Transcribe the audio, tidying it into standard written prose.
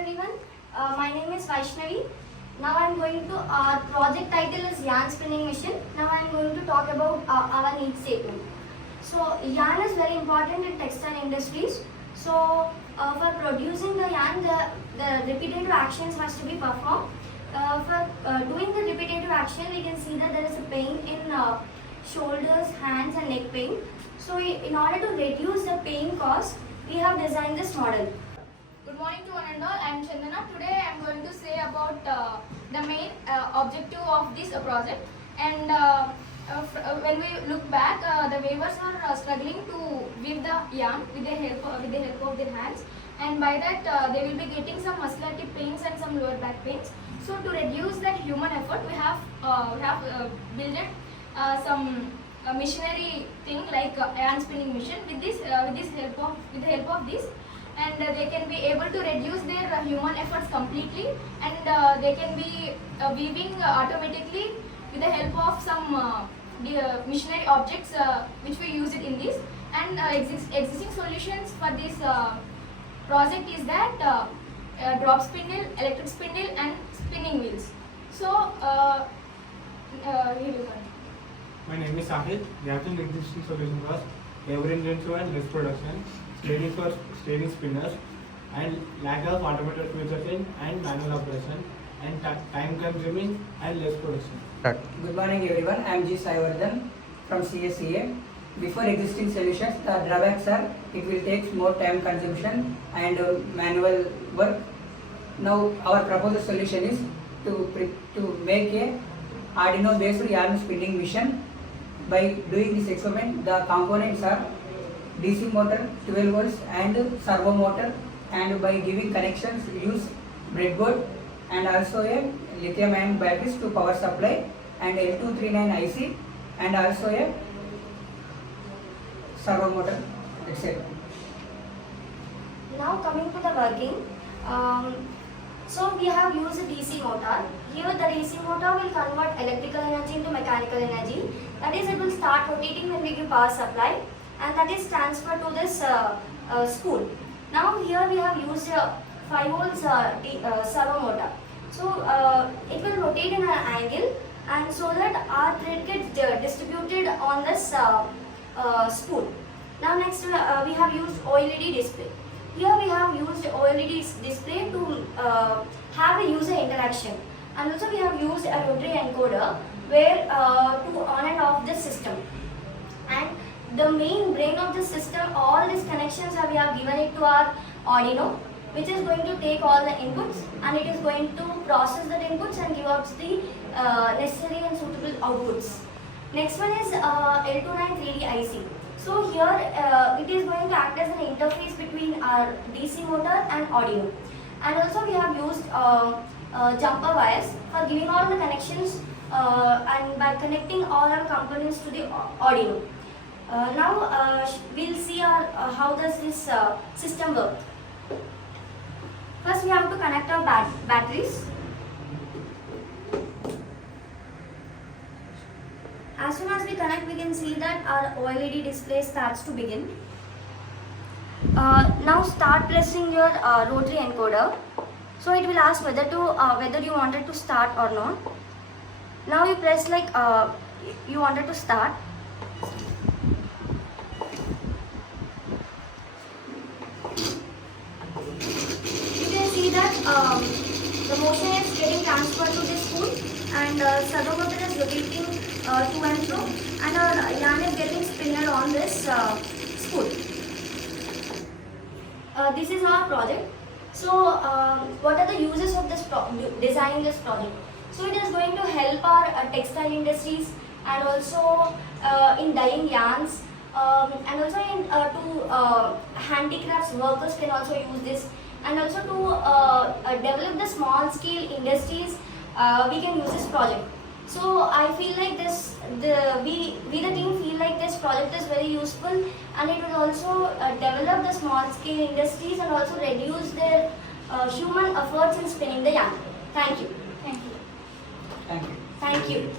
everyone. My name is Vaishnavi. Now I am going to, our project title is yarn spinning machine. Now I am going to talk about our need statement. So yarn is very important in textile industries. So for producing the yarn, the repetitive actions has to be performed. For doing the repetitive action, we can see that there is a pain in shoulders, hands and neck pain. So in order to reduce the pain cost, we have designed this model. Good morning to one and all. I am Chandana. Today I am going to say about the main objective of this project. And when we look back, the weavers are struggling to weave the yarn with the help of their hands, and by that they will be getting some muscularity pains and some lower back pains. So to reduce that human effort, we have built some machinery thing like yarn spinning machine. With the help of this, and they can be able to reduce their human efforts completely, and they can be weaving automatically with the help of some machinery objects which we use it in this. And existing solutions for this project is that drop spindle, electric spindle and spinning wheels. So here you go. My name is Sahil. Gaps in existing solution was labor intensive and less production, steady spinners, and lack of automated processing and manual operation, and time consuming and less production. Good morning everyone, I am G. Saivardhan from CSEA. Before existing solutions, the drawbacks are it will take more time consumption and manual work. Now our proposed solution is to make a Arduino based yarn spinning machine. By doing this experiment, the components are DC motor 12 volts and servo motor, and by giving connections use breadboard and also a lithium ion batteries to power supply and L239 IC and also a servo motor, etc. Now coming to the working, so we have used a DC motor. Here the DC motor will convert electrical energy into mechanical energy. That is, it will start rotating when we give power supply, and that is transferred to this spool. Now here we have used 5 volts servo motor. So it will rotate in an angle, and so that our thread gets distributed on this spool. Now next we have used OLED display. Here we have used OLED display to have a user interaction, and also we have used a rotary encoder where to on and off the system. And the main brain of the system, all these connections we have given it to our Arduino, which is going to take all the inputs and it is going to process the inputs and give out the necessary and suitable outputs. Next one is L29 3D IC. So here it is going to act as an interface between our DC motor and Arduino. And also we have used jumper wires for giving all the connections and by connecting all our components to the Arduino. Now we'll see how does this system work. First we have to connect our batteries. As soon as we connect, we can see that our OLED display starts to begin. Now start pressing your rotary encoder. So it will ask whether you wanted to start or not. Now you press like you wanted to start. You can see that the motion is getting transferred to this spool, and servo motor is rotating to and fro, and our yarn is getting spinner on this spool. This is our project. So what are the uses of this designing this project? So it is going to help our textile industries, and also in dyeing yarns, and also in to handicrafts workers can also use this, and also to develop the small scale industries we can use this project. So I feel like we the team feel like this project is very useful, and it will also develop the small scale industries and also reduce their human efforts in spinning the yarn. Thank you. Thank you. Thank you.